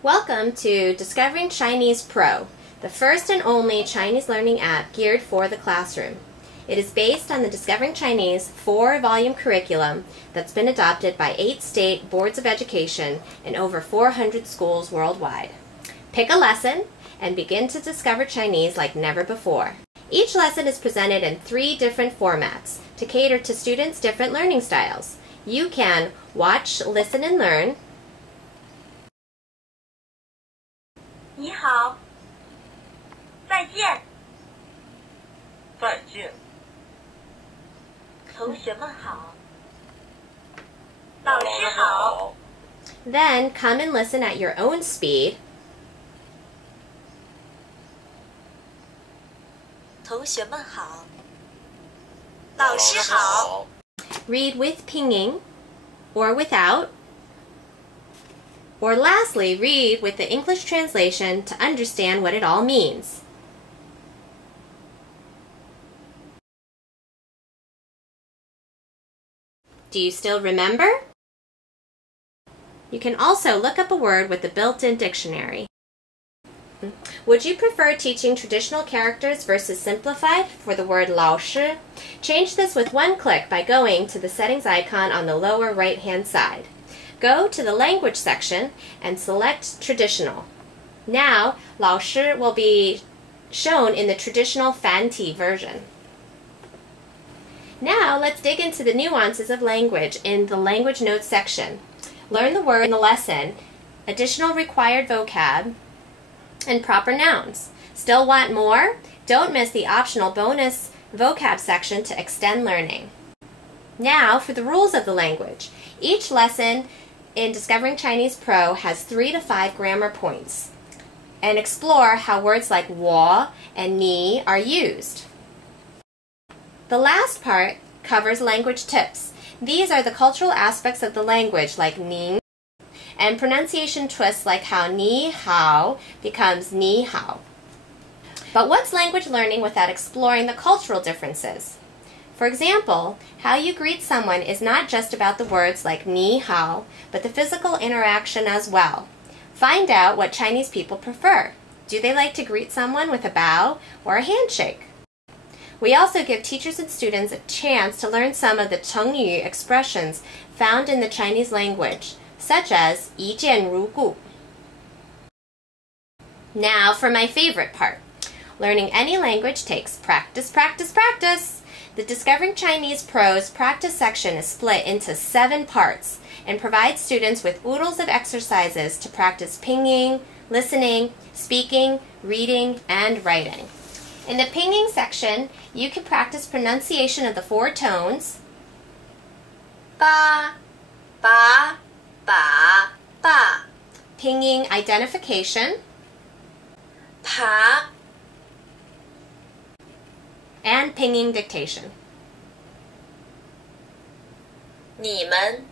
Welcome to Discovering Chinese Pro, the first and only Chinese learning app geared for the classroom. It is based on the Discovering Chinese 4-volume curriculum that's been adopted by 8 state boards of education and over 400 schools worldwide. Pick a lesson and begin to discover Chinese like never before. Each lesson is presented in 3 different formats to cater to students' different learning styles. You can watch, listen, and learn. 你好，再见，再见，同学们好，老师好。 Then come and listen at your own speed. 同学们好，老师好。 Read with pinging or without. Or lastly, read with the English translation to understand what it all means. Do you still remember? You can also look up a word with the built-in dictionary. Would you prefer teaching traditional characters versus simplified for the word 老师? Change this with one click by going to the settings icon on the lower right-hand side. Go to the language section and select traditional. Now, 老师 will be shown in the traditional Fanti version. Now, let's dig into the nuances of language in the language notes section. Learn the word in the lesson, additional required vocab, and proper nouns. Still want more? Don't miss the optional bonus vocab section to extend learning. Now, for the rules of the language. Each lesson in Discovering Chinese Pro has 3 to 5 grammar points, and explore how words like 我 and 你 are used. The last part covers language tips. These are the cultural aspects of the language like 您 and pronunciation twists like how 你好 becomes 你好. But what's language learning without exploring the cultural differences? For example, how you greet someone is not just about the words like 你好, but the physical interaction as well. Find out what Chinese people prefer. Do they like to greet someone with a bow or a handshake? We also give teachers and students a chance to learn some of the Chengyu expressions found in the Chinese language, such as 一见如故. Now for my favorite part. Learning any language takes practice, practice, practice. The Discovering Chinese Pro's practice section is split into 7 parts and provides students with oodles of exercises to practice pinging, listening, speaking, reading, and writing. In the pinging section, you can practice pronunciation of the 4 tones, 八，八，把，把， pinging identification, 爬， and pinging dictation. 你们，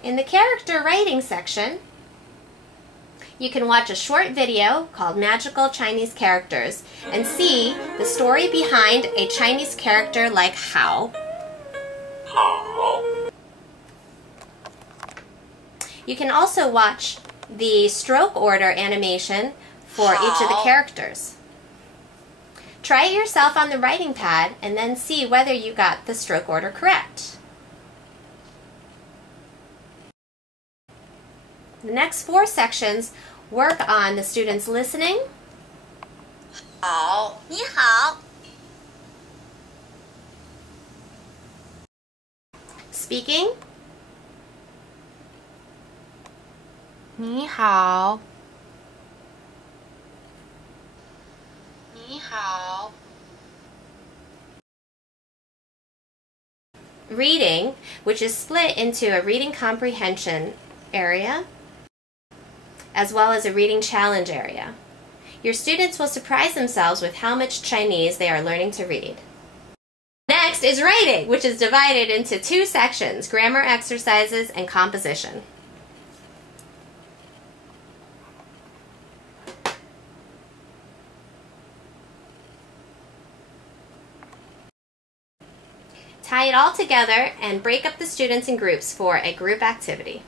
In the character writing section, you can watch a short video called Magical Chinese Characters and see the story behind a Chinese character like 好. 好， You can also watch the stroke order animation for each of the 好. characters. Try it yourself on the writing pad and then see whether you got the stroke order correct. The next 4 sections work on the students listening, 好，你好， speaking, 你好, 你好， reading, which is split into a reading comprehension area, as well as a reading challenge area. Your students will surprise themselves with how much Chinese they are learning to read. Next is writing, which is divided into 2 sections, grammar exercises and composition. Tie it all together and break up the students in groups for a group activity.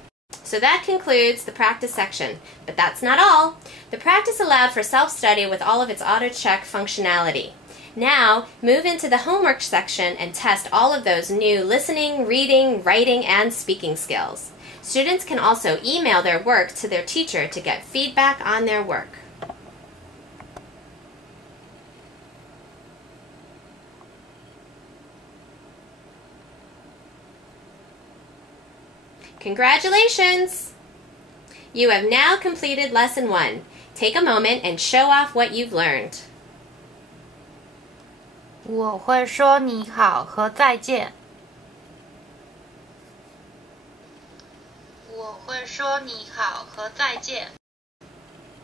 So that concludes the practice section, but that's not all. The practice allowed for self-study with all of its auto-check functionality. Now, move into the homework section and test all of those new listening, reading, writing, and speaking skills. Students can also email their work to their teacher to get feedback on their work. Congratulations! You have now completed Lesson 1. Take a moment and show off what you've learned. 我会说你好和再见。我会说你好和再见。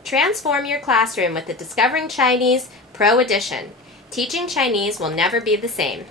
Transform your classroom with the Discovering Chinese Pro Edition. Teaching Chinese will never be the same.